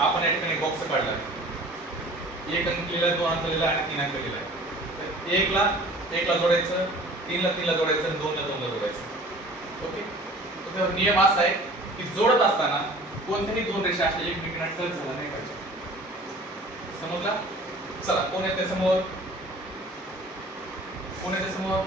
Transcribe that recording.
आपण या ठिकाणी बॉक्स काढला, एक अंक लिहिला, दोन अंक लिहिला आणि तीन अंक लिहिला. तर एक ला जोडायचं, तीन ला जोडायचं आणि दोन ला जोडायचं. ओके. तर नियम असा आहे की जोडत असताना कोणत्याही दोन रेषा अशा एकमेकांना टच झाला नाही पाहिजे. समजला? चला, कोण येते समोर? कोण येते समोर?